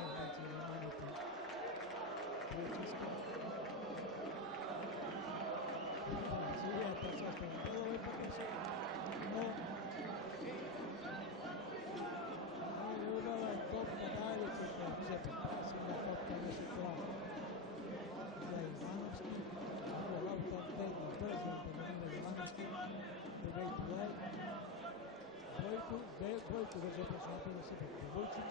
invece la mano per Fisco. Si vede passato un po' de Picasso. No, uno la cotta dalje preko Giuseppe Pasina, cotta nešto koja za Ivanovski, evo Lautar Teddy brzo intervenira Ivanovski, the way to play, Bojko drži opet napred na sebe Vojčić,